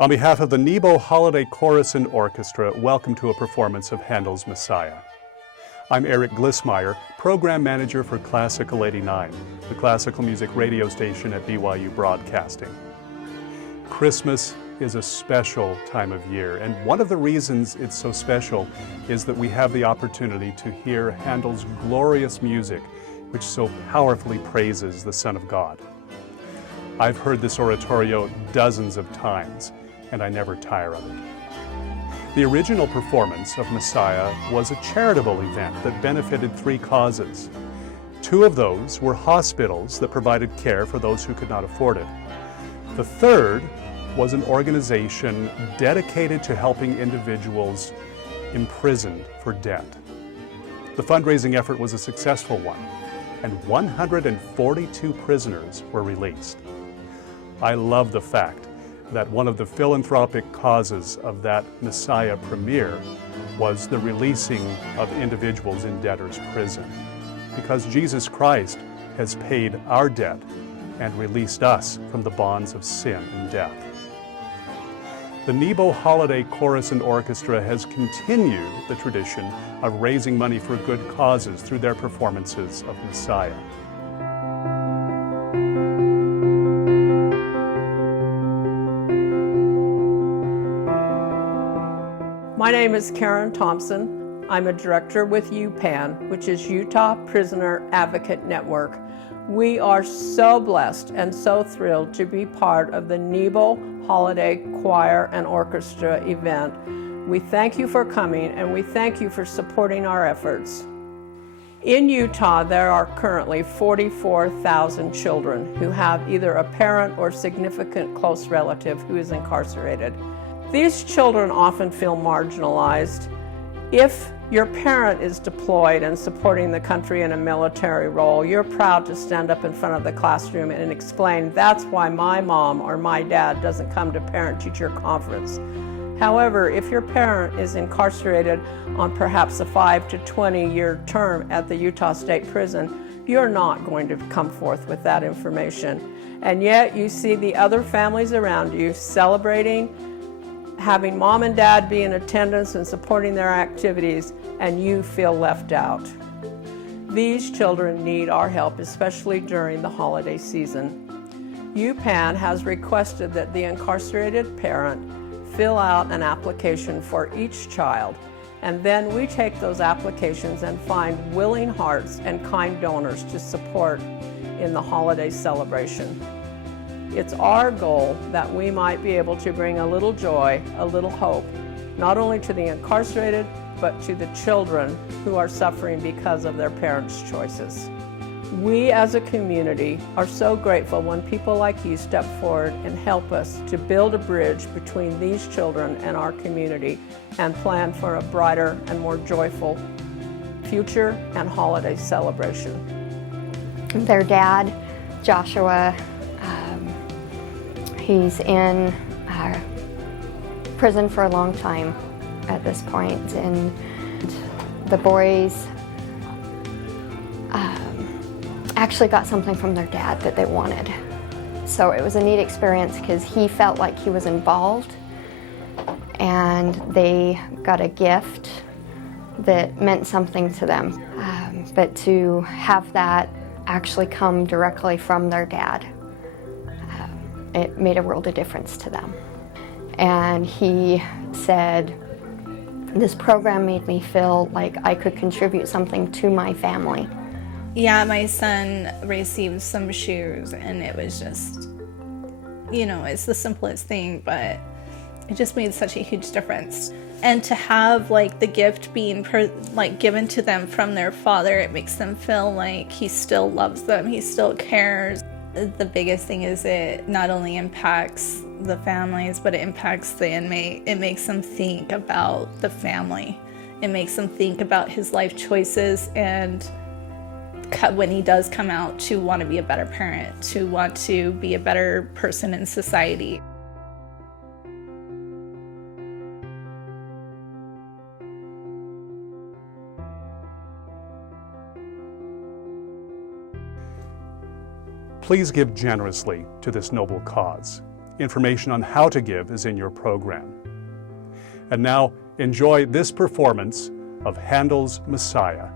On behalf of the Nebo Holiday Chorus and Orchestra, welcome to a performance of Handel's Messiah. I'm Eric Glissmeyer, Program Manager for Classical 89, the classical music radio station at BYU Broadcasting. Christmas is a special time of year, and one of the reasons it's so special is that we have the opportunity to hear Handel's glorious music, which so powerfully praises the Son of God. I've heard this oratorio dozens of times, and I never tire of it. The original performance of Messiah was a charitable event that benefited three causes. Two of those were hospitals that provided care for those who could not afford it. The third was an organization dedicated to helping individuals imprisoned for debt. The fundraising effort was a successful one, and 142 prisoners were released. I love the fact that one of the philanthropic causes of that Messiah premiere was the releasing of individuals in debtor's prison, because Jesus Christ has paid our debt and released us from the bonds of sin and death. The Nebo Holiday Chorus and Orchestra has continued the tradition of raising money for good causes through their performances of Messiah. My name is Karen Thompson. I'm a director with UPAN, which is Utah Prisoner Advocate Network. We are so blessed and so thrilled to be part of the Nebo Holiday Choir and Orchestra event. We thank you for coming, and we thank you for supporting our efforts. In Utah, there are currently 44,000 children who have either a parent or significant close relative who is incarcerated. These children often feel marginalized. If your parent is deployed and supporting the country in a military role, you're proud to stand up in front of the classroom and explain, that's why my mom or my dad doesn't come to parent-teacher conference. However, if your parent is incarcerated on perhaps a 5 to 20-year term at the Utah State Prison, you're not going to come forth with that information. And yet you see the other families around you celebrating, having mom and dad be in attendance and supporting their activities, and you feel left out. These children need our help, especially during the holiday season. UPAN has requested that the incarcerated parent fill out an application for each child, and then we take those applications and find willing hearts and kind donors to support in the holiday celebration. It's our goal that we might be able to bring a little joy, a little hope, not only to the incarcerated, but to the children who are suffering because of their parents' choices. We as a community are so grateful when people like you step forward and help us to build a bridge between these children and our community and plan for a brighter and more joyful future and holiday celebration. Their dad, Joshua, he's in prison for a long time at this point, and the boys actually got something from their dad that they wanted. So it was a neat experience because he felt like he was involved, and they got a gift that meant something to them. But to have that actually come directly from their dad, it made a world of difference to them. And he said, this program made me feel like I could contribute something to my family. Yeah, my son received some shoes, and it was just, it's the simplest thing, but it just made such a huge difference. And to have the gift being given to them from their father, it makes them feel like he still loves them, he still cares. The biggest thing is it not only impacts the families, but it impacts the inmate. It makes them think about the family. It makes them think about his life choices, and when he does come out, to want to be a better parent, to want to be a better person in society. Please give generously to this noble cause. Information on how to give is in your program. And now, enjoy this performance of Handel's Messiah